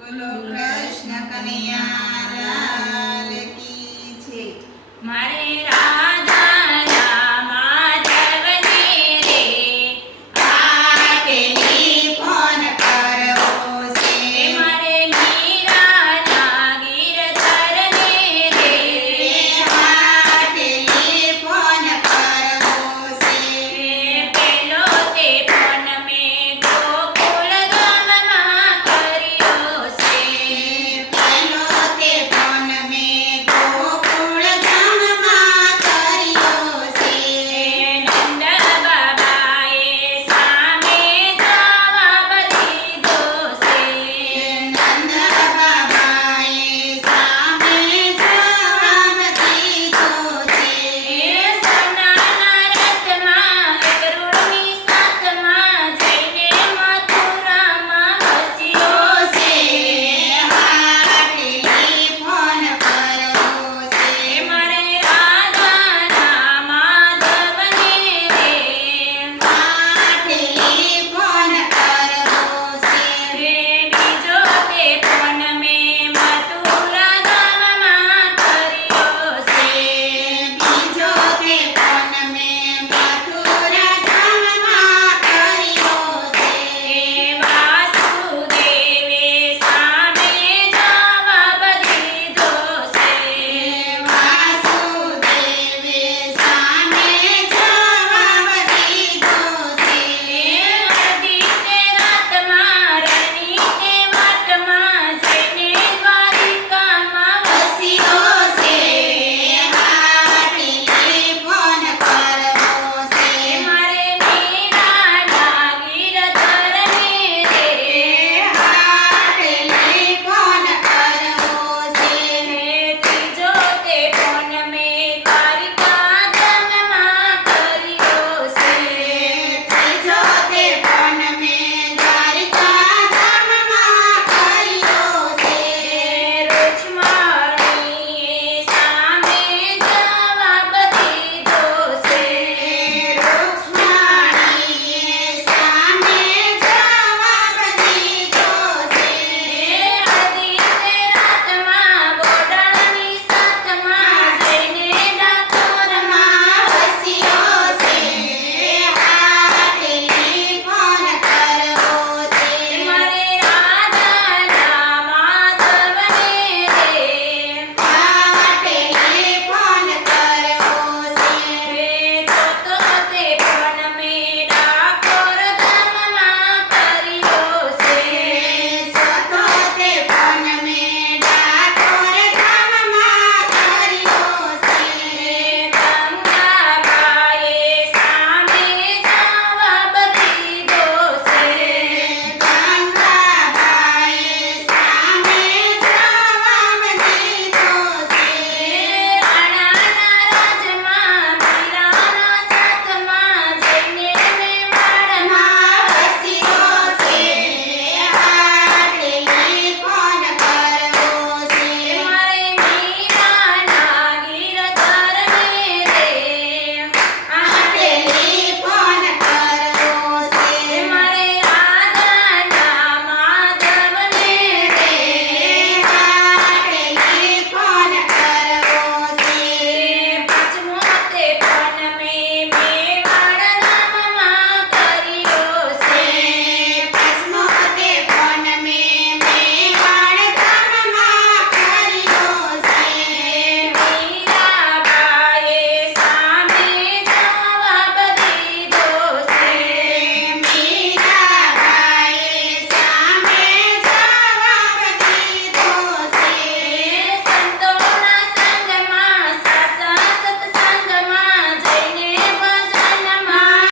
બોલો કૃષ્ણ કનૈયા લાલ કી છે. મારે રા